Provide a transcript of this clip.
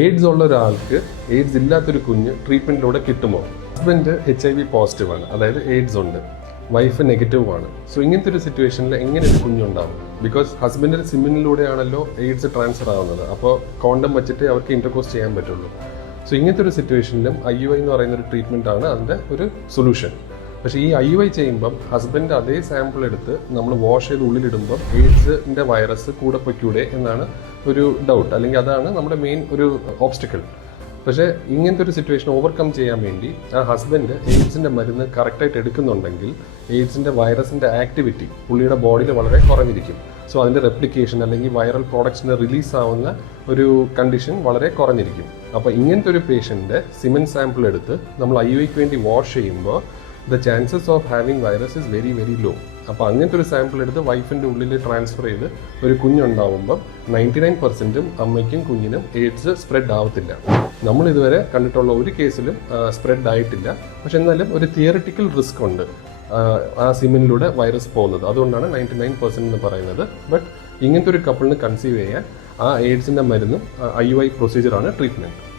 AIDS ഉള്ള ഒരാൾക്ക് AIDS ഇല്ലാത്തൊരു കുഞ്ഞ് ട്രീറ്റ്മെന്റിലൂടെ കിട്ടുമോ? Husband H I V positive ആണ്. അതായത് എയ്ഡ്സ് ഉണ്ട്. വൈഫ് നെഗറ്റീവ് ആണ്. സോ ഇങ്ങനത്തെ ഒരു സിറ്റുവേഷനിൽ എങ്ങനെ ഒരു കുഞ്ഞുണ്ടാവും? ബിക്കോസ് ഹസ്ബൻഡിന്റെ സിമ്മിനിലൂടെയാണല്ലോ എയ്ഡ്സ് ട്രാൻസ്ഫർ ആവുന്നത്. അപ്പോൾ കോണ്ടം വെച്ചിട്ട് അവർക്ക് ഇന്റർകോസ് ചെയ്യാൻ പറ്റുള്ളൂ. സോ ഇങ്ങനത്തെ ഒരു സിറ്റുവേഷനിലും ഐ യു ഐ എന്ന് പറയുന്ന ഒരു ട്രീറ്റ്മെന്റ് ആണ് അതിന്റെ ഒരു സൊല്യൂഷൻ പക്ഷേ ഈ ഐ യു ഐ ചെയ്യുമ്പം ഹസ്ബൻഡ് അതേ സാമ്പിൾ എടുത്ത് നമ്മൾ വാഷ് ചെയ്ത് ഉള്ളിലിടുമ്പം എയ്ഡ്സിന്റെ വൈറസ് കൂടെ പൊയ്ക്കൂടെ എന്നാണ് ഒരു ഡൗട്ട് അല്ലെങ്കിൽ അതാണ് നമ്മുടെ മെയിൻ ഒരു ഓബ്സ്റ്റക്കിൾ പക്ഷേ ഇങ്ങനത്തെ ഒരു സിറ്റുവേഷൻ ഓവർകം ചെയ്യാൻ വേണ്ടി ആ ഹസ്ബൻഡ് എയ്ഡ്സിന്റെ മരുന്ന് കറക്റ്റായിട്ട് എടുക്കുന്നുണ്ടെങ്കിൽ എയ്ഡ്സിന്റെ വൈറസിന്റെ ആക്ടിവിറ്റി പുള്ളിയുടെ ബോഡിയിൽ വളരെ കുറഞ്ഞിരിക്കും. സോ അതിന്റെ റെപ്ലിക്കേഷൻ അല്ലെങ്കിൽ വൈറൽ പ്രോഡക്ട്സിന്റെ റിലീസ് ആവുന്ന ഒരു കണ്ടീഷൻ വളരെ കുറഞ്ഞിരിക്കും. അപ്പോൾ ഇങ്ങനത്തെ ഒരു പേഷ്യന്റെ സിമൻ സാമ്പിൾ എടുത്ത് നമ്മൾ ഐ യു വേണ്ടി വാഷ് ചെയ്യുമ്പോൾ the chances of having virus is very very low അപ്പോൾ അങ്ങനത്തെ ഒരു സാമ്പിൾ എടുത്ത് വൈഫിന്റെ ഉള്ളിൽ ട്രാൻസ്ഫർ ചെയ്ത് ഒരു കുഞ്ഞുണ്ടാവുമ്പം നയന്റി നയൻ പെർസെന്റും അമ്മയ്ക്കും കുഞ്ഞിനും എയ്ഡ്സ് സ്പ്രെഡ് ആവത്തില്ല. നമ്മൾ ഇതുവരെ കണ്ടിട്ടുള്ള ഒരു കേസിലും സ്പ്രെഡ് ആയിട്ടില്ല. പക്ഷെ എന്നാലും ഒരു തിയറിറ്റിക്കൽ റിസ്ക് ഉണ്ട് ആ, സിമിനിലൂടെ വൈറസ് പോകുന്നത്. അതുകൊണ്ടാണ് നയന്റി നയൻ പെർസെന്റ് എന്ന് പറയുന്നത്. ബട്ട് ഇങ്ങനത്തെ ഒരു കപ്പിളിന് കൺസീവ് ചെയ്യാൻ ആ എയ്ഡ്സിന്റെ മരുന്നും ഐ യു ഐ പ്രൊസീജിയറാണ് ട്രീറ്റ്മെന്റ്